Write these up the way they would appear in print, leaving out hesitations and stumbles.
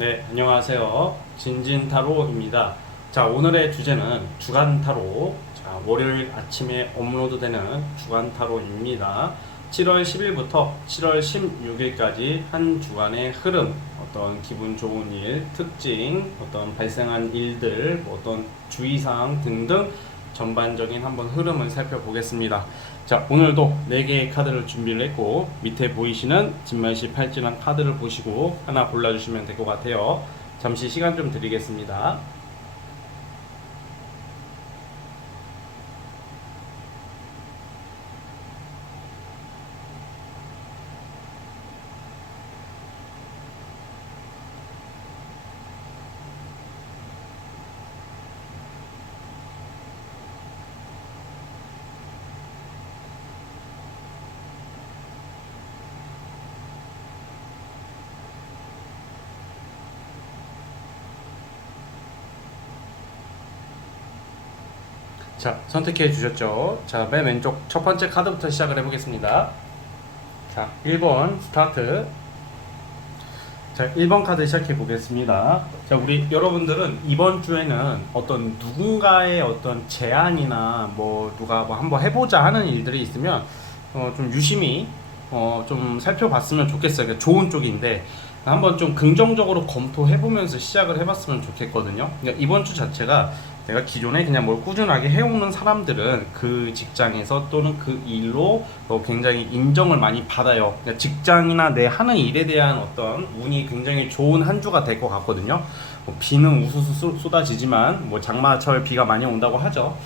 네, 안녕하세요. 진진타로입니다. 자, 오늘의 주제는 주간타로. 자, 월요일 아침에 업로드되는 주간타로입니다. 7월 10일부터 7월 16일까지 한 주간의 흐름, 어떤 기분 좋은 일, 특징, 어떤 발생한 일들, 뭐 어떤 주의사항 등등 전반적인 한번 흐름을 살펴보겠습니다. 자, 오늘도 4개의 카드를 준비를 했고 밑에 보이시는 진말시 팔찌랑 카드를 보시고 하나 골라주시면 될 것 같아요. 잠시 시간 좀 드리겠습니다. 자, 선택해 주셨죠? 자, 맨 왼쪽 첫 번째 카드부터 시작을 해보겠습니다. 자, 1번 스타트. 자, 1번 카드 시작해 보겠습니다. 자, 우리 여러분들은 이번 주에는 어떤 누군가의 어떤 제안이나 뭐 누가 뭐 한번 해보자 하는 일들이 있으면 좀 유심히 좀 살펴봤으면 좋겠어요. 그러니까 좋은 쪽인데 한번 좀 긍정적으로 검토해보면서 시작을 해봤으면 좋겠거든요. 그러니까 이번 주 자체가 내가 기존에 그냥 뭘 꾸준하게 해오는 사람들은 그 직장에서 또는 그 일로 굉장히 인정을 많이 받아요. 그러니까 직장이나 내 하는 일에 대한 어떤 운이 굉장히 좋은 한 주가 될 것 같거든요. 뭐 비는 우수수 쏟아지지만 뭐 장마철 비가 많이 온다고 하죠.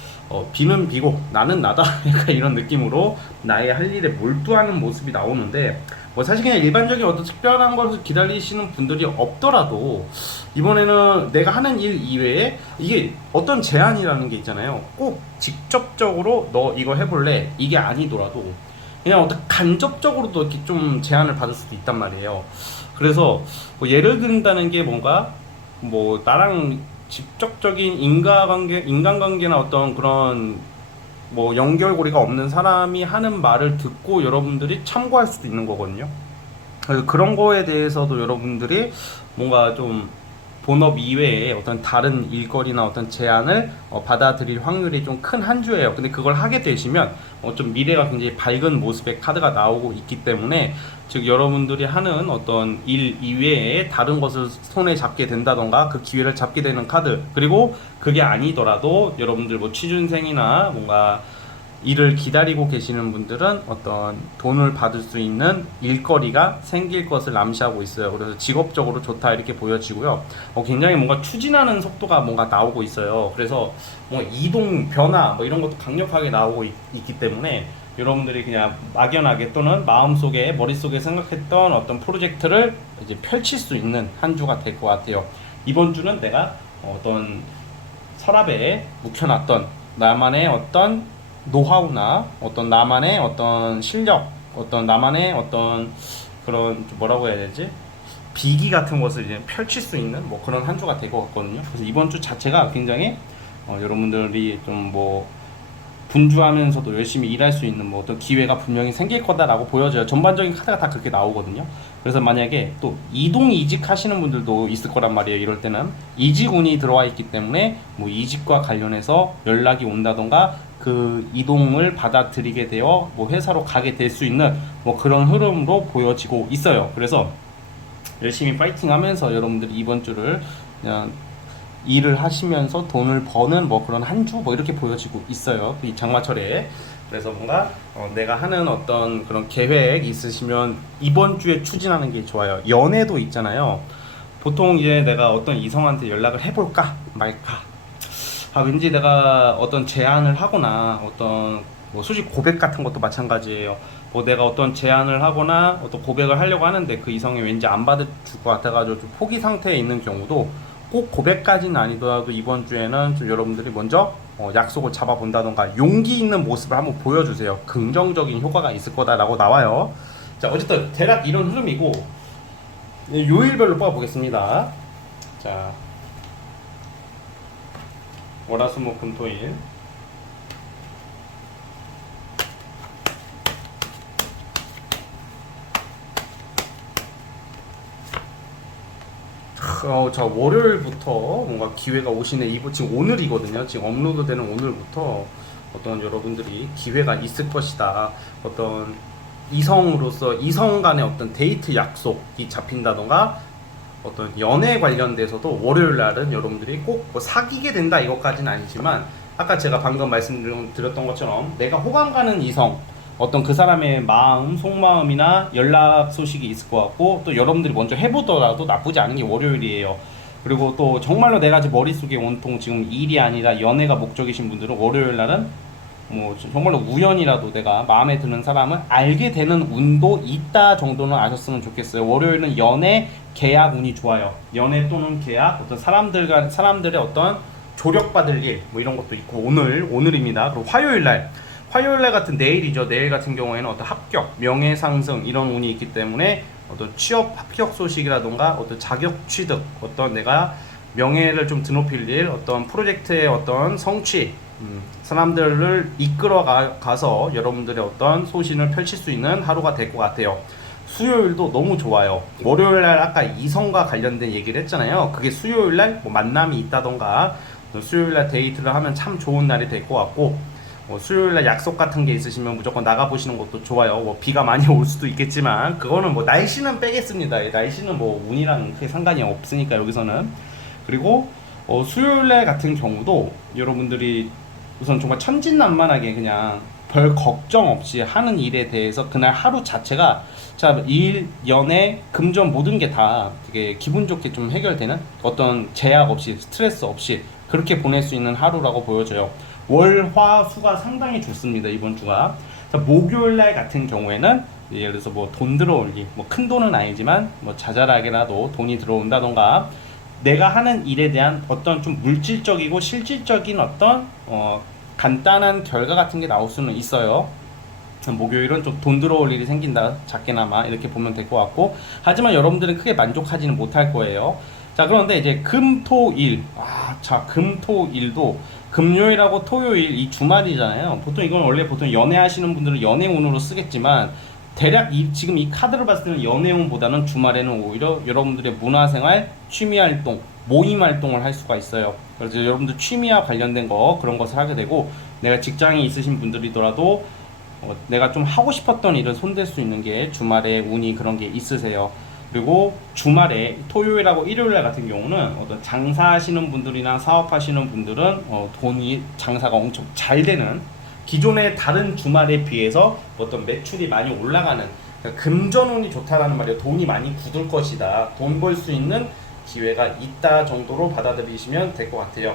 비는 비고 나는 나다 약간 이런 느낌으로 나의 할 일에 몰두하는 모습이 나오는데 뭐 사실 그냥 일반적인 어떤 특별한 것을 기다리시는 분들이 없더라도 이번에는 내가 하는 일 이외에 이게 어떤 제안이라는 게 있잖아요. 꼭 직접적으로 너 이거 해볼래? 이게 아니더라도 그냥 어떤 간접적으로도 이렇게 좀 제안을 받을 수도 있단 말이에요. 그래서 뭐 예를 든다는 게 뭔가 뭐 나랑 직접적인 인간관계나 어떤 그런 뭐 연결고리가 없는 사람이 하는 말을 듣고 여러분들이 참고할 수도 있는 거거든요. 그래서 그런 거에 대해서도 여러분들이 뭔가 좀 본업 이외에 어떤 다른 일거리나 어떤 제안을 받아들일 확률이 좀 큰 한 주예요. 근데 그걸 하게 되시면 좀 미래가 굉장히 밝은 모습의 카드가 나오고 있기 때문에 즉 여러분들이 하는 어떤 일 이외에 다른 것을 손에 잡게 된다던가 그 기회를 잡게 되는 카드, 그리고 그게 아니더라도 여러분들 뭐 취준생이나 뭔가 일을 기다리고 계시는 분들은 어떤 돈을 받을 수 있는 일거리가 생길 것을 암시하고 있어요. 그래서 직업적으로 좋다 이렇게 보여지고요. 굉장히 뭔가 추진하는 속도가 뭔가 나오고 있어요. 그래서 뭐 이동 변화 뭐 이런 것도 강력하게 나오고 있기 때문에 여러분들이 그냥 막연하게 또는 마음속에 머릿속에 생각했던 어떤 프로젝트를 이제 펼칠 수 있는 한 주가 될 것 같아요. 이번 주는 내가 어떤 서랍에 묵혀놨던 나만의 어떤 노하우나 어떤 나만의 어떤 실력, 어떤 나만의 어떤 그런 뭐라고 해야 되지? 비기 같은 것을 이제 펼칠 수 있는 뭐 그런 한 주가 될 것 같거든요. 그래서 이번 주 자체가 굉장히 여러분들이 좀 뭐 분주하면서도 열심히 일할 수 있는 뭐 어떤 기회가 분명히 생길 거다라고 보여져요. 전반적인 카드가 다 그렇게 나오거든요. 그래서 만약에 또 이동 이직 하시는 분들도 있을 거란 말이에요. 이럴 때는 이직운이 들어와 있기 때문에 뭐 이직과 관련해서 연락이 온다던가 그 이동을 받아들이게 되어 뭐 회사로 가게 될 수 있는 뭐 그런 흐름으로 보여지고 있어요. 그래서 열심히 파이팅 하면서 여러분들이 이번 주를 그냥 일을 하시면서 돈을 버는 뭐 그런 한 주 뭐 이렇게 보여지고 있어요. 이 장마철에. 그래서 뭔가 내가 하는 어떤 그런 계획 있으시면 이번 주에 추진하는 게 좋아요. 연애도 있잖아요. 보통 이제 내가 어떤 이성한테 연락을 해볼까 말까. 왠지 내가 어떤 제안을 하거나 어떤 뭐 솔직히 고백 같은 것도 마찬가지예요. 뭐 내가 어떤 제안을 하거나 어떤 고백을 하려고 하는데 그 이성이 왠지 안 받아줄 것 같아가지고 좀 포기 상태에 있는 경우도 꼭 고백까지는 아니더라도 이번 주에는 좀 여러분들이 먼저 약속을 잡아본다던가 용기 있는 모습을 한번 보여주세요. 긍정적인 효과가 있을 거다라고 나와요. 자, 어쨌든 대략 이런 흐름이고 요일별로 뽑아보겠습니다. 자, 월화수목금토일. 저 월요일부터 뭔가 기회가 오시네. 지금 오늘이거든요. 지금 업로드되는 오늘부터 어떤 여러분들이 기회가 있을 것이다. 어떤 이성으로서 이성 간의 어떤 데이트 약속이 잡힌다던가 어떤 연애 관련돼서도 월요일 날은 여러분들이 꼭뭐 사귀게 된다 이것까지는 아니지만 아까 제가 방금 말씀드렸던 것처럼 내가 호감 가는 이성 어떤 그 사람의 마음, 속마음이나 연락 소식이 있을 것 같고 또 여러분들이 먼저 해보더라도 나쁘지 않은 게 월요일이에요. 그리고 또 정말로 내가 지금 머릿속에 온통 지금 일이 아니라 연애가 목적이신 분들은 월요일 날은 뭐 정말로 우연이라도 내가 마음에 드는 사람을 알게 되는 운도 있다 정도는 아셨으면 좋겠어요. 월요일은 연애, 계약 운이 좋아요. 연애 또는 계약, 어떤 사람들의 어떤 조력받을 일, 뭐 이런 것도 있고 오늘입니다. 그리고 화요일 날 같은 내일이죠. 내일 같은 경우에는 어떤 합격, 명예상승 이런 운이 있기 때문에 어떤 취업 합격 소식이라던가 어떤 자격 취득, 어떤 내가 명예를 좀 드높일 일, 어떤 프로젝트의 어떤 성취, 사람들을 이끌어 가서 여러분들의 어떤 소신을 펼칠 수 있는 하루가 될 것 같아요. 수요일도 너무 좋아요. 월요일날 아까 이성과 관련된 얘기를 했잖아요. 그게 수요일날 뭐 만남이 있다던가 수요일날 데이트를 하면 참 좋은 날이 될 것 같고 뭐 수요일날 약속 같은 게 있으시면 무조건 나가보시는 것도 좋아요. 뭐 비가 많이 올 수도 있겠지만 그거는 뭐 날씨는 빼겠습니다. 날씨는 뭐 운이랑 크게 상관이 없으니까 여기서는. 그리고 수요일날 같은 경우도 여러분들이 우선 정말 천진난만하게 그냥 별 걱정 없이 하는 일에 대해서 그날 하루 자체가 자 일, 연애, 금전 모든 게 다 되게 기분 좋게 좀 해결되는 어떤 제약 없이 스트레스 없이 그렇게 보낼 수 있는 하루라고 보여져요. 월, 화, 수가 상당히 좋습니다. 이번 주가. 자, 목요일 날 같은 경우에는 예를 들어서 뭐 돈 들어올 일, 뭐 큰 돈은 아니지만 뭐 자잘하게라도 돈이 들어온다던가 내가 하는 일에 대한 어떤 좀 물질적이고 실질적인 어떤 간단한 결과 같은 게 나올 수는 있어요. 목요일은 좀 돈 들어올 일이 생긴다 작게나마 이렇게 보면 될 것 같고 하지만 여러분들은 크게 만족하지는 못할 거예요. 자 그런데 이제 금토일 자 금토일도 금요일하고 토요일 이 주말이잖아요. 보통 이건 원래 보통 연애하시는 분들은 연애운으로 쓰겠지만 대략 지금 이 카드를 봤을 때는 연애운보다는 주말에는 오히려 여러분들의 문화생활, 취미활동, 모임활동을 할 수가 있어요. 그래서 여러분들 취미와 관련된 거 그런 것을 하게 되고 내가 직장에 있으신 분들이더라도 내가 좀 하고 싶었던 일을 손댈 수 있는 게 주말에 운이 그런 게 있으세요. 그리고 주말에 토요일하고 일요일 같은 경우는 어떤 장사하시는 분들이나 사업하시는 분들은 돈이 장사가 엄청 잘 되는 기존의 다른 주말에 비해서 어떤 매출이 많이 올라가는 그러니까 금전운이 좋다라는 말이에요. 돈이 많이 굳을 것이다. 돈 벌 수 있는 기회가 있다 정도로 받아들이시면 될 것 같아요.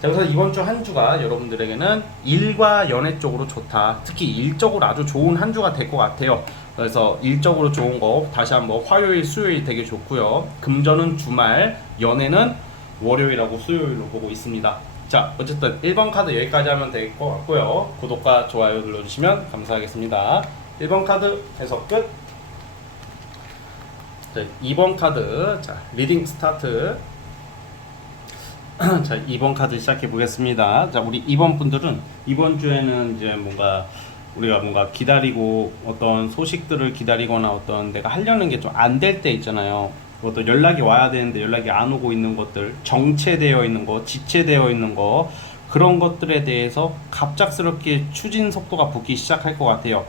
자, 그래서 이번 주 한 주가 여러분들에게는 일과 연애 쪽으로 좋다. 특히 일적으로 아주 좋은 한 주가 될 것 같아요. 그래서 일적으로 좋은 거 다시 한번 화요일, 수요일 되게 좋고요. 금전은 주말, 연애는 월요일하고 수요일로 보고 있습니다. 자, 어쨌든 1번 카드 여기까지 하면 될 것 같고요. 구독과 좋아요 눌러주시면 감사하겠습니다. 1번 카드 해석 끝. 자, 2번 카드 자 리딩 스타트. 자 2번 카드 시작해 보겠습니다. 자 우리 2번 분들은 이번 주에는 이제 우리가 뭔가 기다리고 어떤 소식들을 기다리거나 어떤 내가 하려는 게 좀 안 될 때 있잖아요. 어떤 연락이 와야 되는데 연락이 안 오고 있는 것들, 정체되어 있는 거, 지체되어 있는 거 그런 것들에 대해서 갑작스럽게 추진 속도가 붙기 시작할 것 같아요.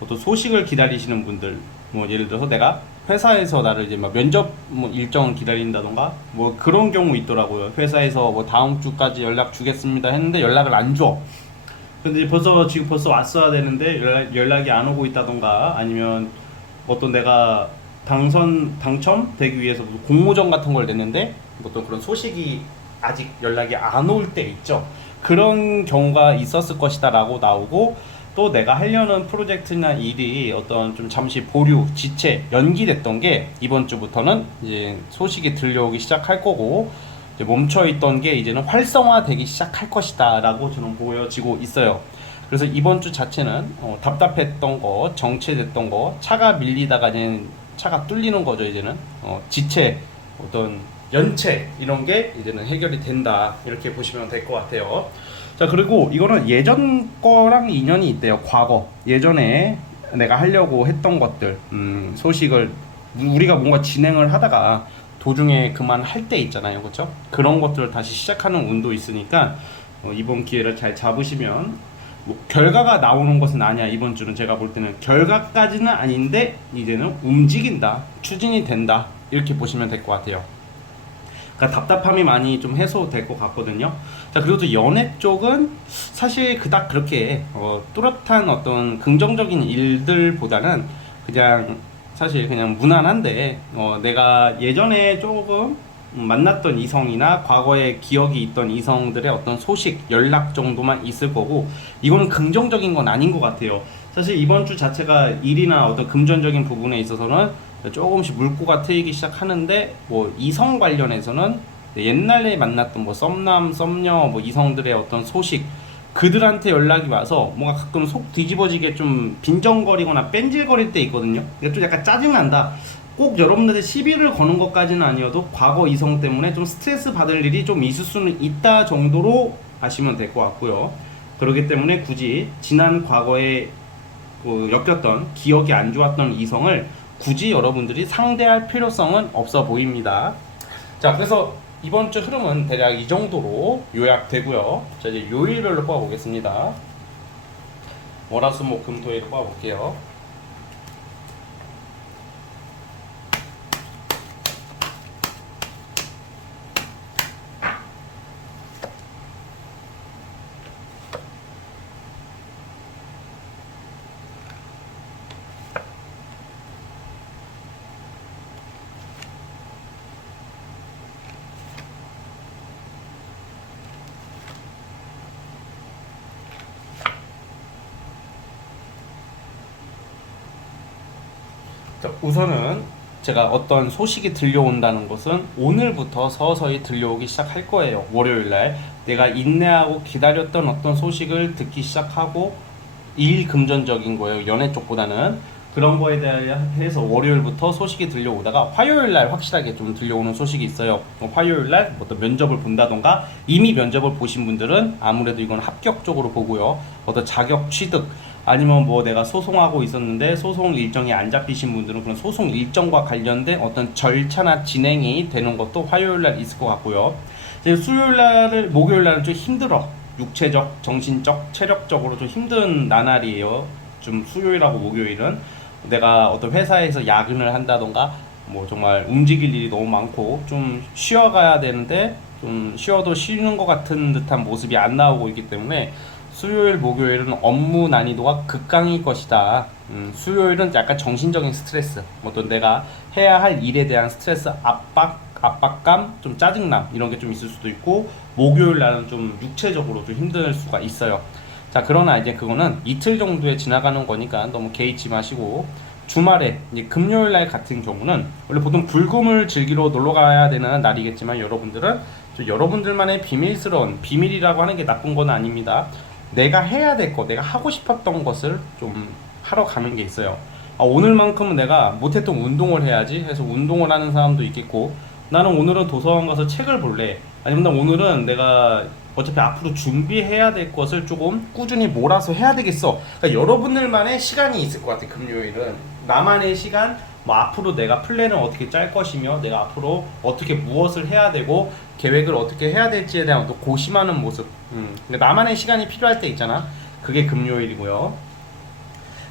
어떤 소식을 기다리시는 분들, 뭐 예를 들어서 내가 회사에서 나를 이제 막 면접 뭐 일정을 기다린다던가 뭐 그런 경우 있더라고요. 회사에서 뭐 다음 주까지 연락 주겠습니다 했는데 연락을 안 줘. 근데 지금 벌써 왔어야 되는데 연락이 안 오고 있다던가 아니면 어떤 내가 당첨되기 위해서 공모전 같은 걸 냈는데 어떤 그런 소식이 아직 연락이 안 올 때 있죠. 그런 경우가 있었을 것이다 라고 나오고 또 내가 하려는 프로젝트나 일이 어떤 좀 잠시 보류, 지체, 연기됐던 게 이번 주부터는 이제 소식이 들려오기 시작할 거고 이제 멈춰있던 게 이제는 활성화되기 시작할 것이다 라고 저는 보여지고 있어요. 그래서 이번 주 자체는 답답했던 거, 정체됐던 거, 차가 밀리다가 이제 차가 뚫리는 거죠. 이제는 지체, 어떤 연체 이런 게 이제는 해결이 된다 이렇게 보시면 될 것 같아요. 자 그리고 이거는 예전 거랑 인연이 있대요. 과거 예전에 내가 하려고 했던 것들 소식을 우리가 뭔가 진행을 하다가 도중에 그만할 때 있잖아요, 그렇죠? 그런 것들을 다시 시작하는 운도 있으니까 이번 기회를 잘 잡으시면 뭐 결과가 나오는 것은 아니야. 이번 주는 제가 볼 때는 결과까지는 아닌데 이제는 움직인다, 추진이 된다 이렇게 보시면 될 것 같아요. 그러니까 답답함이 많이 좀 해소될 것 같거든요. 자, 그리고 또 연애 쪽은 사실 그닥 그렇게 뚜렷한 어떤 긍정적인 일들보다는 그냥 사실 그냥 무난한데 내가 예전에 조금 만났던 이성이나 과거에 기억이 있던 이성들의 어떤 소식, 연락 정도만 있을 거고 이거는 긍정적인 건 아닌 것 같아요. 사실 이번 주 자체가 일이나 어떤 금전적인 부분에 있어서는 조금씩 물꼬가 트이기 시작하는데 뭐 이성 관련해서는 옛날에 만났던 뭐 썸남, 썸녀, 뭐 이성들의 어떤 소식 그들한테 연락이 와서 뭔가 가끔 속 뒤집어지게 좀 빈정거리거나 뺀질거릴 때 있거든요. 그러니까 좀 약간 짜증난다. 꼭 여러분들의 시비를 거는 것까지는 아니어도 과거 이성 때문에 좀 스트레스 받을 일이 좀 있을 수는 있다 정도로 아시면 될 것 같고요. 그렇기 때문에 굳이 지난 과거에 엮였던 기억이 안 좋았던 이성을 굳이 여러분들이 상대할 필요성은 없어 보입니다. 자, 그래서 이번 주 흐름은 대략 이 정도로 요약되고요. 자, 이제 요일별로 뽑아보겠습니다. 월화수목금토일을 뽑아볼게요. 자, 우선은 제가 어떤 소식이 들려온다는 것은 오늘부터 서서히 들려오기 시작할 거예요. 월요일날 내가 인내하고 기다렸던 어떤 소식을 듣기 시작하고 일 금전적인 거예요. 연애 쪽보다는 그런 거에 대해서 월요일부터 소식이 들려오다가 화요일날 확실하게 좀 들려오는 소식이 있어요. 화요일날 어떤 면접을 본다던가 이미 면접을 보신 분들은 아무래도 이건 합격적으로 보고요. 어떤 자격 취득 아니면 뭐 내가 소송하고 있었는데 소송 일정이 안 잡히신 분들은 그런 소송 일정과 관련된 어떤 절차나 진행이 되는 것도 화요일날 있을 것 같고요. 이제 수요일날, 목요일날은 좀 힘들어. 육체적, 정신적, 체력적으로 좀 힘든 나날이에요. 좀 수요일하고 목요일은 내가 어떤 회사에서 야근을 한다던가 뭐 정말 움직일 일이 너무 많고 좀 쉬어가야 되는데 좀 쉬어도 쉬는 것 같은 듯한 모습이 안 나오고 있기 때문에 수요일, 목요일은 업무 난이도가 극강일 것이다. 수요일은 약간 정신적인 스트레스, 어떤 내가 해야 할 일에 대한 스트레스, 압박감, 좀 짜증남 이런 게 좀 있을 수도 있고 목요일 날은 좀 육체적으로 좀 힘들 수가 있어요. 자, 그러나 이제 그거는 이틀 정도에 지나가는 거니까 너무 개의치 마시고 주말에 이제 금요일 날 같은 경우는 원래 보통 불금을 즐기러 놀러 가야 되는 날이겠지만 여러분들은 좀 여러분들만의 비밀스러운 비밀이라고 하는 게 나쁜 건 아닙니다. 내가 해야 될 거, 내가 하고 싶었던 것을 좀 하러 가는 게 있어요. 오늘만큼은 내가 못했던 운동을 해야지 해서 운동을 하는 사람도 있겠고 나는 오늘은 도서관 가서 책을 볼래. 아니면 난 오늘은 내가 어차피 앞으로 준비해야 될 것을 조금 꾸준히 몰아서 해야 되겠어. 그러니까 여러분들만의 시간이 있을 것 같아. 금요일은 나만의 시간, 뭐 앞으로 내가 플랜을 어떻게 짤 것이며 내가 앞으로 어떻게 무엇을 해야 되고 계획을 어떻게 해야 될지에 대한 또 고심하는 모습. 그러니까 나만의 시간이 필요할 때 있잖아. 그게 금요일이고요.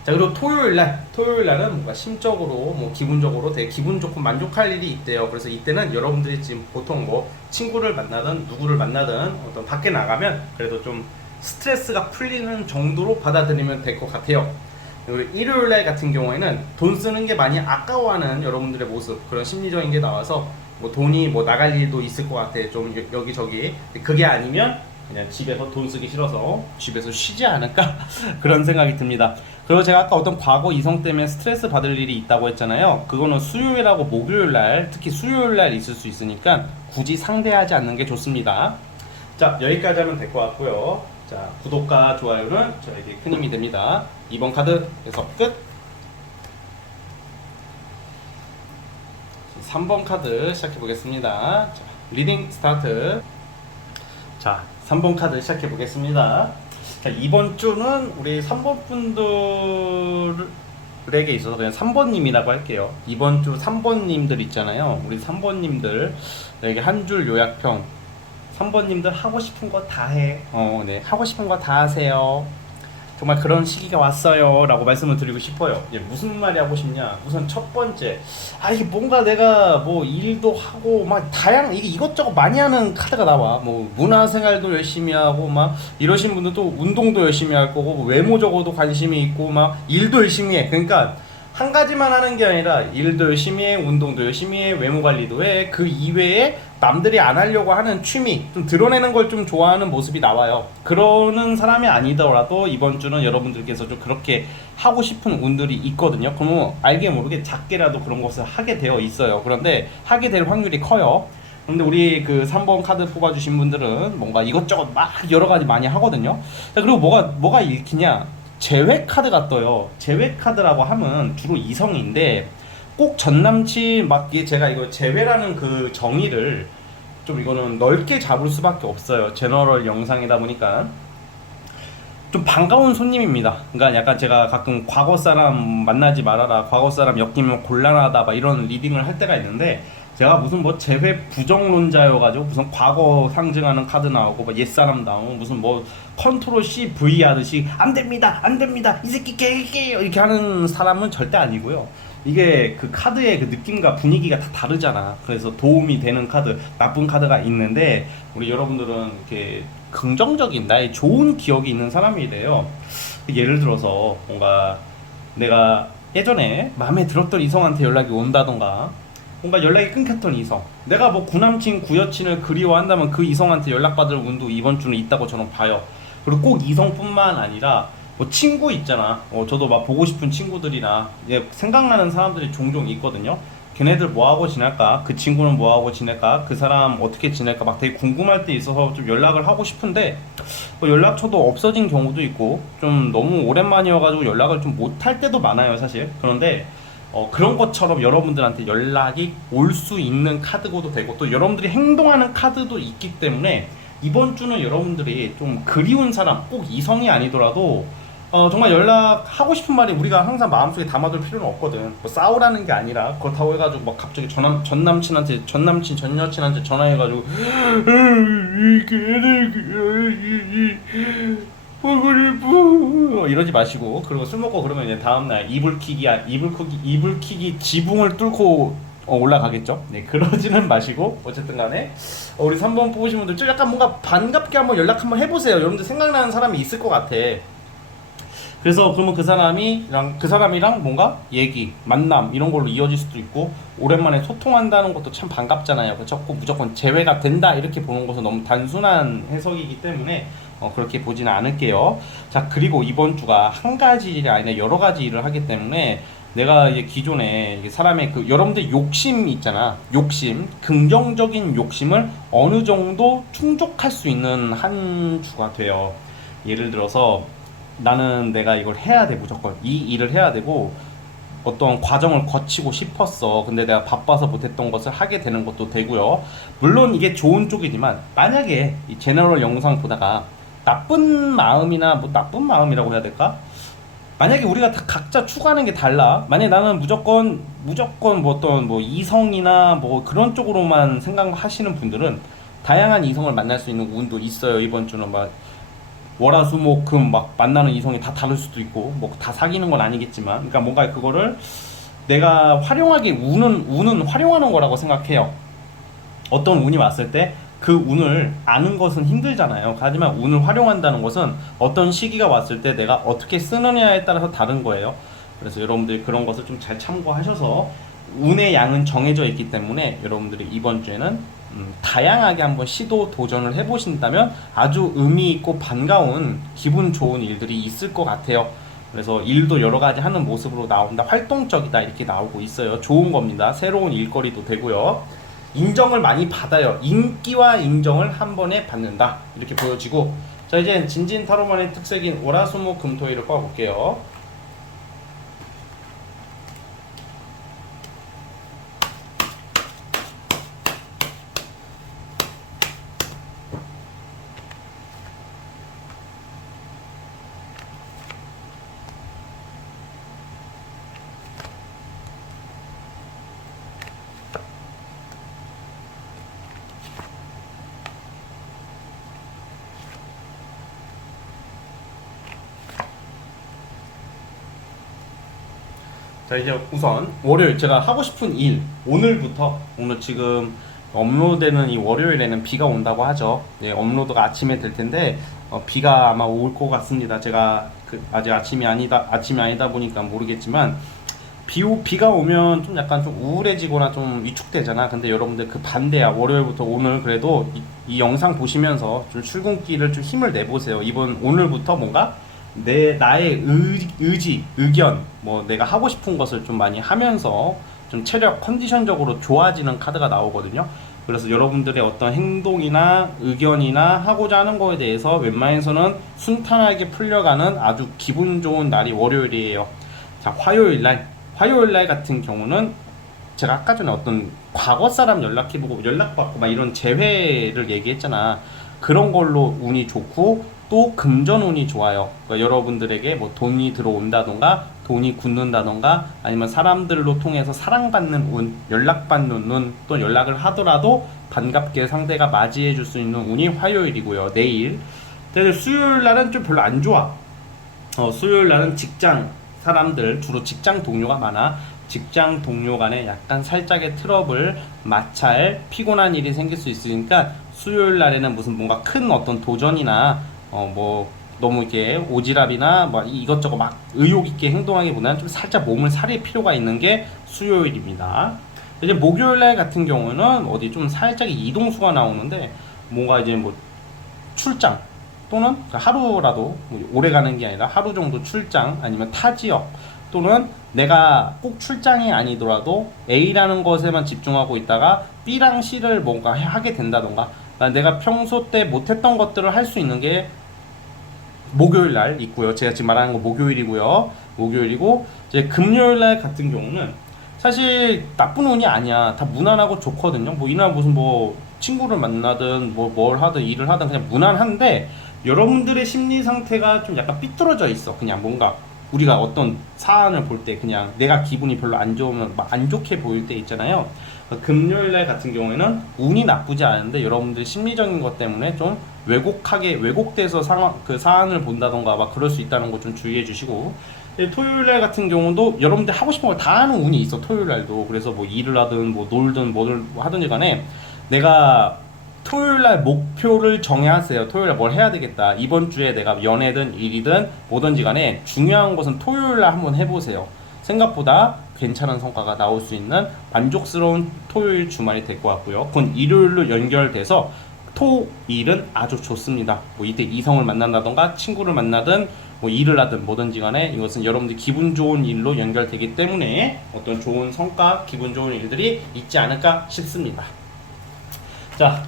자, 그리고 토요일날은 뭔가 심적으로 뭐 기분적으로 되게 기분 좋고 만족할 일이 있대요. 그래서 이때는 여러분들이 지금 보통 뭐 친구를 만나든 누구를 만나든 어떤 밖에 나가면 그래도 좀 스트레스가 풀리는 정도로 받아들이면 될 것 같아요. 그리고 일요일날 같은 경우에는 돈 쓰는 게 많이 아까워하는 여러분들의 모습, 그런 심리적인 게 나와서 뭐 돈이 뭐 나갈 일도 있을 것 같아. 좀 여기저기. 그게 아니면 그냥 집에서 돈 쓰기 싫어서 집에서 쉬지 않을까 그런 생각이 듭니다. 그리고 제가 아까 어떤 과거 이성 때문에 스트레스 받을 일이 있다고 했잖아요. 그거는 수요일하고 목요일날, 특히 수요일날 있을 수 있으니까 굳이 상대하지 않는 게 좋습니다. 자, 여기까지 하면 될 것 같고요. 자, 구독과 좋아요는 저에게 큰 힘이 됩니다. 2번 카드에서 끝. 3번 카드 시작해 보겠습니다. 자, 리딩 스타트. 자, 3번 카드 시작해 보겠습니다. 자, 이번 주는 우리 3번 분들을 분들에게 있어서 그냥 3번님이라고 할게요. 이번 주 3번님들 있잖아요. 우리 3번님들에게 한 줄 요약평. 3번님들 하고 싶은 거 다 해. 네. 하고 싶은 거 다 하세요. 정말 그런 시기가 왔어요 라고 말씀을 드리고 싶어요. 이제 무슨 말이 하고 싶냐, 우선 첫 번째, 이게 뭔가 내가 뭐 일도 하고 막 이게 이것저것 많이 하는 카드가 나와. 뭐 문화생활도 열심히 하고 막 이러신 분들 또 운동도 열심히 할 거고, 뭐 외모적으로도 관심이 있고 막 일도 열심히 해. 그러니까 한 가지만 하는 게 아니라 일도 열심히 해, 운동도 열심히 해, 외모 관리도 해. 그 이외에 남들이 안 하려고 하는 취미, 좀 드러내는 걸 좀 좋아하는 모습이 나와요. 그러는 사람이 아니더라도 이번 주는 여러분들께서 좀 그렇게 하고 싶은 운들이 있거든요. 그러면 알게 모르게 작게라도 그런 것을 하게 되어 있어요. 그런데 하게 될 확률이 커요. 근데 우리 그 3번 카드 뽑아주신 분들은 뭔가 이것저것 막 여러 가지 많이 하거든요. 자, 그리고 뭐가 읽히냐? 재회 카드가 떠요. 재회 카드라고 하면 주로 이성인데 꼭 전남친 막 제가 이거 재회라는 그 정의를 좀 이거는 넓게 잡을 수밖에 없어요. 제너럴 영상이다 보니까 좀 반가운 손님입니다. 그러니까 약간 제가 가끔 과거 사람 만나지 말아라, 과거 사람 엮이면 곤란하다 막 이런 리딩을 할 때가 있는데, 제가 무슨 뭐 재회 부정론자여가지고 무슨 과거 상징하는 카드 나오고 뭐 옛사람 나오고 무슨 뭐 컨트롤 C V 하듯이 안 됩니다 안 됩니다 이 새끼 개개개요 이렇게 하는 사람은 절대 아니고요. 이게 그 카드의 그 느낌과 분위기가 다 다르잖아. 그래서 도움이 되는 카드, 나쁜 카드가 있는데 우리 여러분들은 이렇게 긍정적인 나의 좋은 기억이 있는 사람이 돼요. 예를 들어서 뭔가 내가 예전에 마음에 들었던 이성한테 연락이 온다던가, 뭔가 연락이 끊겼던 이성, 내가 뭐 구남친 구여친을 그리워한다면 그 이성한테 연락받을 운도 이번 주는 있다고 저는 봐요. 그리고 꼭 이성뿐만 아니라 뭐 친구 있잖아. 저도 막 보고 싶은 친구들이나 생각나는 사람들이 종종 있거든요. 걔네들 뭐하고 지낼까? 그 친구는 뭐하고 지낼까? 그 사람 어떻게 지낼까? 막 되게 궁금할 때 있어서 좀 연락을 하고 싶은데 뭐 연락처도 없어진 경우도 있고 좀 너무 오랜만이어가지고 연락을 좀 못할 때도 많아요, 사실. 그런데 그런 것처럼 여러분들한테 연락이 올 수 있는 카드고도 되고, 또 여러분들이 행동하는 카드도 있기 때문에 이번 주는 여러분들이 좀 그리운 사람, 꼭 이성이 아니더라도 정말 연락하고 싶은 말이 우리가 항상 마음속에 담아둘 필요는 없거든. 뭐 싸우라는 게 아니라 그렇다고 해가지고 막 갑자기 전남친 전 여친한테 전화해가지고 이러지 마시고, 그리고 술 먹고 그러면 이제 다음날 이불킥이 지붕을 뚫고 올라가겠죠. 네, 그러지는 마시고 어쨌든 간에 우리 3번 뽑으신 분들 좀 약간 뭔가 반갑게 한번 연락 한번 해보세요. 여러분들 생각나는 사람이 있을 것 같아. 그래서 그러면 그 사람이랑 뭔가 얘기, 만남 이런 걸로 이어질 수도 있고, 오랜만에 소통한다는 것도 참 반갑잖아요. 그렇죠? 꼭 무조건 재회가 된다 이렇게 보는 것은 너무 단순한 해석이기 때문에 그렇게 보지는 않을게요. 자, 그리고 이번 주가 한 가지 일이 아니라 여러 가지 일을 하기 때문에 내가 이제 기존에 사람의 그 여러분들 욕심 있잖아. 욕심, 긍정적인 욕심을 어느 정도 충족할 수 있는 한 주가 돼요. 예를 들어서 나는 내가 이걸 해야 돼, 무조건 이 일을 해야 되고 어떤 과정을 거치고 싶었어. 근데 내가 바빠서 못했던 것을 하게 되는 것도 되고요. 물론 이게 좋은 쪽이지만 만약에 이 제너럴 영상 보다가 나쁜 마음이나 뭐 나쁜 마음이라고 해야 될까? 만약에 우리가 다 각자 추구하는 게 달라. 만약에 나는 무조건 뭐 어떤 뭐 이성이나 뭐 그런 쪽으로만 생각하시는 분들은 다양한 이성을 만날 수 있는 운도 있어요. 이번 주는 막 월화수목금 막 만나는 이성이 다 다를 수도 있고, 뭐 다 사귀는 건 아니겠지만, 그러니까 뭔가 그거를 내가 활용하기, 운은 활용하는 거라고 생각해요. 어떤 운이 왔을 때 그 운을 아는 것은 힘들잖아요. 하지만 운을 활용한다는 것은 어떤 시기가 왔을 때 내가 어떻게 쓰느냐에 따라서 다른 거예요. 그래서 여러분들이 그런 것을 좀 잘 참고하셔서, 운의 양은 정해져 있기 때문에 여러분들이 이번 주에는 다양하게 한번 시도 도전을 해보신다면 아주 의미 있고 반가운 기분 좋은 일들이 있을 것 같아요. 그래서 일도 여러 가지 하는 모습으로 나온다, 활동적이다 이렇게 나오고 있어요. 좋은 겁니다. 새로운 일거리도 되고요. 인정을 많이 받아요. 인기와 인정을 한 번에 받는다 이렇게 보여지고, 자, 이제 진진 타로만의 특색인 월화수목 금토일을 뽑아볼게요. 자, 이제 우선 월요일 제가 하고 싶은 일, 오늘부터, 오늘 지금 업로드되는 이 월요일에는 비가 온다고 하죠. 예, 업로드가 아침에 될 텐데 비가 아마 올 것 같습니다. 제가 아직 아침이 아니다 보니까 모르겠지만 비가 오면 좀 약간 좀 우울해지거나 좀 위축되잖아. 근데 여러분들 그 반대야. 월요일부터 오늘 그래도 이 영상 보시면서 좀 출근길을 좀 힘을 내보세요. 오늘부터 뭔가 나의 의지, 의견, 뭐 내가 하고 싶은 것을 좀 많이 하면서 좀 체력, 컨디션적으로 좋아지는 카드가 나오거든요. 그래서 여러분들의 어떤 행동이나 의견이나 하고자 하는 거에 대해서 웬만해서는 순탄하게 풀려가는 아주 기분 좋은 날이 월요일이에요. 자, 화요일 날 같은 경우는 제가 아까 전에 어떤 과거 사람 연락해보고 연락받고 막 이런 재회를 얘기했잖아. 그런 걸로 운이 좋고 또 금전 운이 좋아요. 그러니까 여러분들에게 뭐 돈이 들어온다던가 돈이 굳는다던가 아니면 사람들로 통해서 사랑받는 운, 연락받는 운, 또 연락을 하더라도 반갑게 상대가 맞이해 줄 수 있는 운이 화요일이고요. 내일. 근데 수요일 날은 좀 별로 안 좋아. 수요일 날은 직장 사람들, 주로 직장 동료가 많아. 직장 동료 간에 약간 살짝의 트러블, 마찰, 피곤한 일이 생길 수 있으니까 수요일 날에는 무슨 뭔가 큰 어떤 도전이나 뭐 너무 이렇게 오지랖이나 뭐 이것저것 막 의욕 있게 행동하기보다는 좀 살짝 몸을 사릴 필요가 있는 게 수요일입니다. 이제 목요일 날 같은 경우는 어디 좀 살짝 이동수가 나오는데 뭔가 이제 뭐 출장 또는 하루라도 뭐 오래 가는 게 아니라 하루 정도 출장 아니면 타 지역 또는 내가 꼭 출장이 아니더라도 A라는 것에만 집중하고 있다가 B랑 C를 뭔가 하게 된다던가 내가 평소 때 못했던 것들을 할 수 있는 게 목요일 날 있고요. 제가 지금 말하는 거 목요일이고요. 목요일이고 이제 금요일 날 같은 경우는 사실 나쁜 운이 아니야. 다 무난하고 좋거든요. 뭐 이날 무슨 뭐 친구를 만나든 뭐 뭘 하든 일을 하든 그냥 무난한데 여러분들의 심리 상태가 좀 약간 삐뚤어져 있어. 그냥 뭔가 우리가 어떤 사안을 볼 때 그냥 내가 기분이 별로 안 좋으면 막 안 좋게 보일 때 있잖아요. 금요일 날 같은 경우에는 운이 나쁘지 않은데 여러분들 심리적인 것 때문에 좀 왜곡돼서 그 사안을 본다던가 막 그럴 수 있다는 거 좀 주의해 주시고 토요일 날 같은 경우도 여러분들 하고 싶은 걸 다 하는 운이 있어. 토요일 날도. 그래서 뭐 일을 하든 뭐 놀든 뭐를 하든지 간에 내가 토요일 날 목표를 정해하세요. 토요일 날 뭘 해야 되겠다. 이번 주에 내가 연애든 일이든 뭐든지 간에 중요한 것은 토요일 날 한번 해보세요. 생각보다 괜찮은 성과가 나올 수 있는 만족스러운 토요일 주말이 될 것 같고요. 그건 일요일로 연결돼서 토일은 아주 좋습니다. 뭐 이때 이성을 만난다던가 친구를 만나든 뭐 일을 하든 뭐든지 간에 이것은 여러분들 기분 좋은 일로 연결되기 때문에 어떤 좋은 성과, 기분 좋은 일들이 있지 않을까 싶습니다. 자,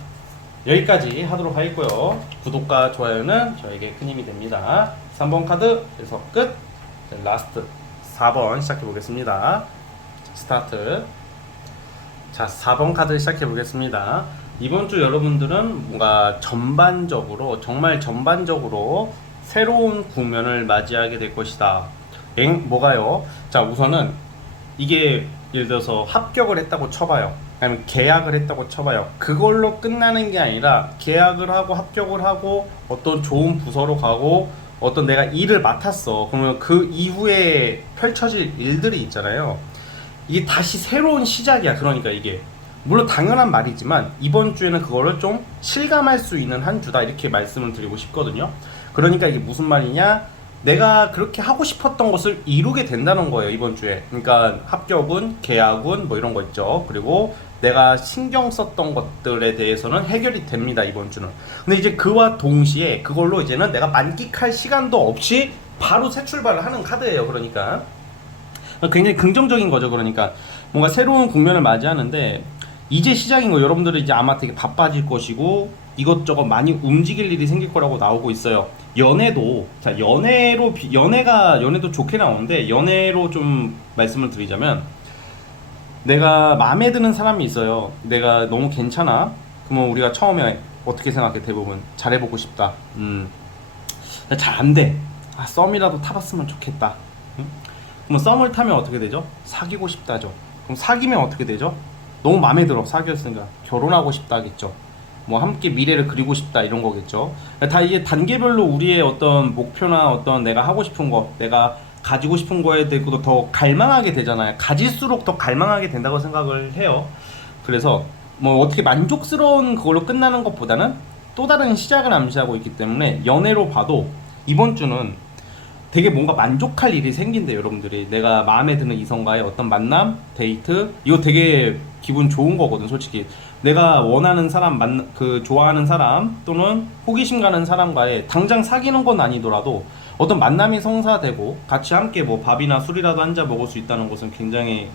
여기까지 하도록 하겠고요. 구독과 좋아요는 저에게 큰 힘이 됩니다. 3번 카드에서 끝. 라스트 4번 시작해 보겠습니다. 스타트. 자, 4번 카드 시작해 보겠습니다. 이번 주 여러분들은 뭔가 정말 전반적으로 새로운 국면을 맞이하게 될 것이다. 뭐가요? 자, 우선은 이게 예를 들어서 합격을 했다고 쳐봐요. 아니면 계약을 했다고 쳐봐요. 그걸로 끝나는 게 아니라 계약을 하고 합격을 하고 어떤 좋은 부서로 가고 어떤 내가 일을 맡았어. 그러면 그 이후에 펼쳐질 일들이 있잖아요. 이게 다시 새로운 시작이야. 그러니까 이게 물론 당연한 말이지만 이번 주에는 그거를 좀 실감할 수 있는 한 주다 이렇게 말씀을 드리고 싶거든요. 그러니까 이게 무슨 말이냐? 내가 그렇게 하고 싶었던 것을 이루게 된다는 거예요, 이번 주에. 그러니까 합격은, 계약은 뭐 이런 거 있죠. 그리고 내가 신경 썼던 것들에 대해서는 해결이 됩니다, 이번 주는. 근데 이제 그와 동시에 그걸로 이제는 내가 만끽할 시간도 없이 바로 새 출발을 하는 카드예요. 그러니까 굉장히 긍정적인 거죠. 그러니까 뭔가 새로운 국면을 맞이하는데 이제 시작인 거. 여러분들은 이제 아마 되게 바빠질 것이고 이것저것 많이 움직일 일이 생길 거라고 나오고 있어요. 연애도 자 연애도 좋게 나오는데 연애로 좀 말씀을 드리자면 내가 마음에 드는 사람이 있어요. 내가 너무 괜찮아. 그러면 우리가 처음에 어떻게 생각해? 대부분 잘해보고 싶다. 잘 안 돼. 썸이라도 타봤으면 좋겠다. 그럼 썸을 타면 어떻게 되죠? 사귀고 싶다죠. 그럼 사귀면 어떻게 되죠? 너무 마음에 들어. 사귀었으니까 결혼하고 싶다겠죠. 뭐 함께 미래를 그리고 싶다 이런 거겠죠. 다 이게 단계별로 우리의 어떤 목표나 어떤 내가 하고 싶은 거, 내가 가지고 싶은 거에 대해서 더 갈망하게 되잖아요. 가질수록 더 갈망하게 된다고 생각을 해요. 그래서 뭐 어떻게 만족스러운 그걸로 끝나는 것보다는 또 다른 시작을 암시하고 있기 때문에 연애로 봐도 이번 주는 되게 뭔가 만족할 일이 생긴대요. 여러분들이 내가 마음에 드는 이성과의 어떤 만남, 데이트, 이거 되게 기분 좋은 거거든. 솔직히 내가 원하는 사람, 좋아하는 사람 또는 호기심 가는 사람과의 당장 사귀는 건 아니더라도 어떤 만남이 성사되고 같이 함께 뭐 밥이나 술이라도 한잔 먹을 수 있다는 것은 굉장히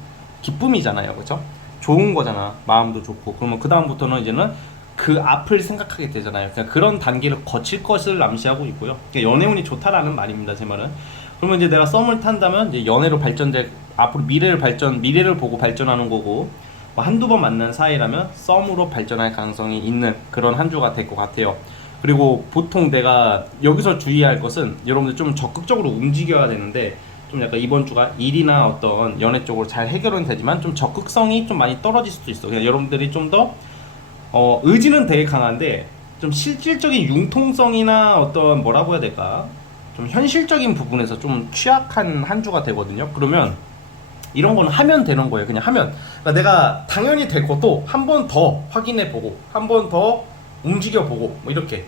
기쁨이잖아요. 그렇죠? 좋은 거잖아. 마음도 좋고. 그러면 그 다음부터는 이제는 그 앞을 생각하게 되잖아요. 그냥 그런 단계를 거칠 것을 암시하고 있고요. 그러니까 연애운이 좋다라는 말입니다. 제 말은. 그러면 이제 내가 썸을 탄다면 이제 연애로 발전될 앞으로 미래를 보고 발전하는 거고, 뭐 한두 번 만난 사이라면 썸으로 발전할 가능성이 있는 그런 한 주가 될 것 같아요. 그리고 보통 내가 여기서 주의할 것은 여러분들 좀 적극적으로 움직여야 되는데, 좀 약간 이번 주가 일이나 어떤 연애 쪽으로 잘 해결은 되지만 좀 적극성이 좀 많이 떨어질 수도 있어. 그냥 여러분들이 좀 더 의지는 되게 강한데 좀 실질적인 융통성이나 어떤 뭐라고 해야 될까, 좀 현실적인 부분에서 좀 취약한 한 주가 되거든요. 그러면 이런 거는 하면 되는 거예요. 그냥 하면. 그러니까 내가 당연히 될 것도 한 번 더 확인해 보고 한 번 더 움직여 보고 뭐 이렇게.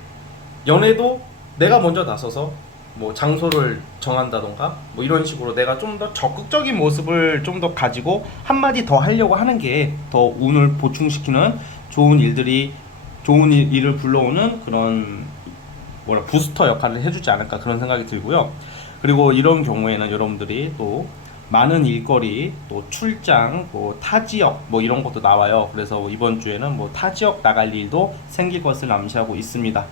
연애도 내가 먼저 나서서 뭐 장소를 정한다던가 뭐 이런 식으로 내가 좀 더 적극적인 모습을 좀 더 가지고 한마디 더 하려고 하는 게 더 운을 보충시키는 좋은 일을 불러오는 그런 부스터 역할을 해주지 않을까 그런 생각이 들고요. 그리고 이런 경우에는 여러분들이 또 많은 일거리, 또 출장, 또 타지역 뭐 이런 것도 나와요. 그래서 이번 주에는 뭐 타지역 나갈 일도 생길 것을 암시하고 있습니다.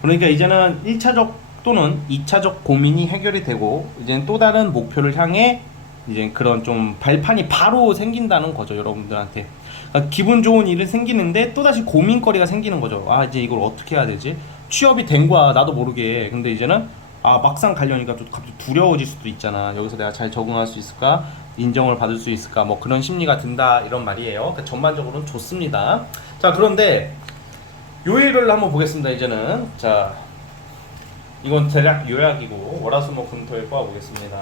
그러니까 이제는 1차적 또는 2차적 고민이 해결이 되고 이제는 또 다른 목표를 향해 이제 그런 좀 발판이 바로 생긴다는 거죠. 여러분들한테. 그러니까 기분 좋은 일이 생기는데 또다시 고민거리가 생기는 거죠. 아, 이제 이걸 어떻게 해야 되지? 취업이 된 거야, 나도 모르게. 근데 이제는 막상 가려니까 좀 갑자기 두려워질 수도 있잖아. 여기서 내가 잘 적응할 수 있을까? 인정을 받을 수 있을까? 뭐 그런 심리가 든다 이런 말이에요. 그러니까 전반적으로는 좋습니다. 자, 그런데 요일을 한번 보겠습니다. 이제는 자, 이건 대략 요약이고 월화수목금토일 거 보겠습니다.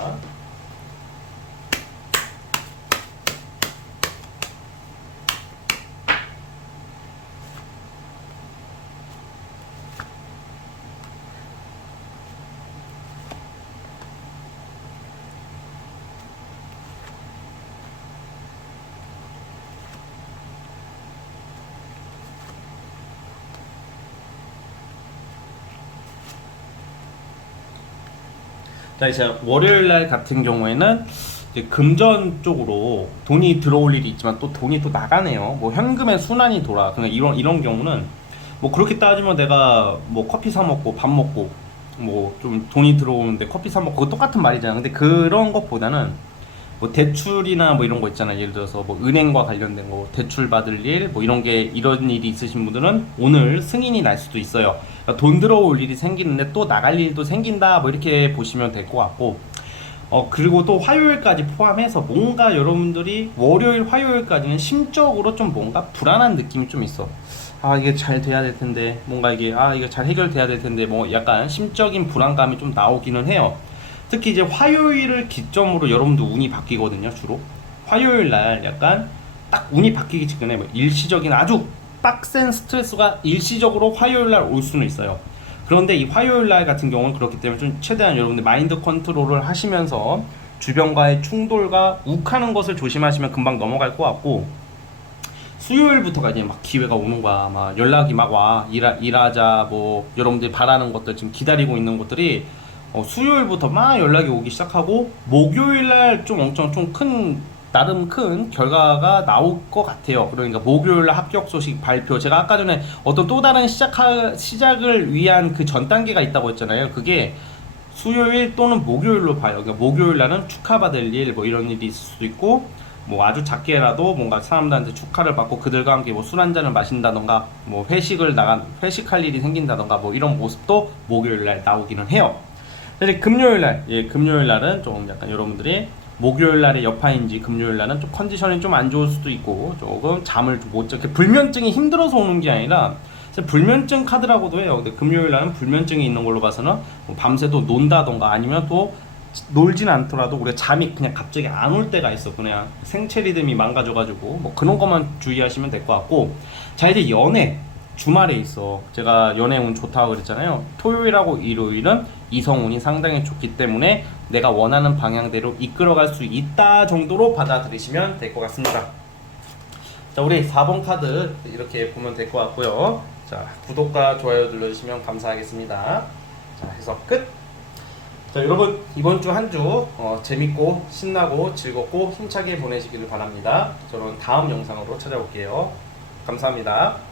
자, 이제 월요일 날 같은 경우에는 이제 금전 쪽으로 돈이 들어올 일이 있지만 또 돈이 또 나가네요. 뭐 현금의 순환이 돌아. 그러니까 이런 경우는 뭐 그렇게 따지면 내가 뭐 커피 사 먹고 밥 먹고 뭐 좀 돈이 들어오는데 커피 사 먹고 그거 똑같은 말이잖아. 근데 그런 것보다는 뭐 대출이나 뭐 이런 거 있잖아요. 예를 들어서 뭐 은행과 관련된 거 대출 받을 일 뭐 이런 일이 있으신 분들은 오늘 승인이 날 수도 있어요. 그러니까 돈 들어올 일이 생기는데 또 나갈 일도 생긴다 뭐 이렇게 보시면 될 것 같고, 그리고 또 화요일까지 포함해서 뭔가 여러분들이 월요일 화요일까지는 심적으로 좀 뭔가 불안한 느낌이 좀 있어. 이게 잘 돼야 될 텐데 뭔가 이게 잘 해결돼야 될 텐데 뭐 약간 심적인 불안감이 좀 나오기는 해요. 특히 이제 화요일을 기점으로 여러분도 운이 바뀌거든요. 주로 화요일 날 약간 딱 운이 바뀌기 직전에 뭐 일시적인 아주 빡센 스트레스가 일시적으로 화요일 날 올 수는 있어요. 그런데 이 화요일 날 같은 경우는 그렇기 때문에 좀 최대한 여러분들 마인드 컨트롤을 하시면서 주변과의 충돌과 욱하는 것을 조심하시면 금방 넘어갈 것 같고, 수요일부터가 이제 막 기회가 오는 거야. 막 연락이 막 와. 일하자 뭐 여러분들이 바라는 것들 지금 기다리고 있는 것들이 수요일부터 막 연락이 오기 시작하고 목요일날 좀 엄청 나름 큰 결과가 나올 것 같아요. 그러니까 목요일날 합격 소식 발표, 제가 아까 전에 어떤 또 다른 시작을 위한 그 전 단계가 있다고 했잖아요. 그게 수요일 또는 목요일로 봐요. 그러니까 목요일날은 축하받을 일 뭐 이런 일이 있을 수도 있고, 뭐 아주 작게라도 뭔가 사람들한테 축하를 받고 그들과 함께 뭐 술 한잔을 마신다던가 뭐 회식할 일이 생긴다던가 뭐 이런 모습도 목요일날 나오기는 해요. 근데 금요일날은 좀 약간 여러분들이 목요일날의 여파인지 금요일날은 좀 컨디션이 좀 안 좋을 수도 있고 조금 잠을 못 자, 불면증이 힘들어서 오는 게 아니라 불면증 카드라고도 해요. 근데 금요일날은 불면증이 있는 걸로 봐서는 뭐 밤새 또 논다던가 아니면 또 놀진 않더라도 우리가 잠이 그냥 갑자기 안 올 때가 있어. 그냥 생체 리듬이 망가져가지고 뭐 그런 것만 주의하시면 될 것 같고. 자, 이제 연애 주말에 있어. 제가 연애 운 좋다고 그랬잖아요. 토요일하고 일요일은 이성운이 상당히 좋기 때문에 내가 원하는 방향대로 이끌어갈 수 있다 정도로 받아들이시면 될 것 같습니다. 자, 우리 4번 카드 이렇게 보면 될 것 같고요. 자, 구독과 좋아요 눌러주시면 감사하겠습니다. 자, 해서 끝. 자, 여러분 이번 주 한 주 재밌고 신나고 즐겁고 힘차게 보내시기를 바랍니다. 저는 다음 영상으로 찾아올게요. 감사합니다.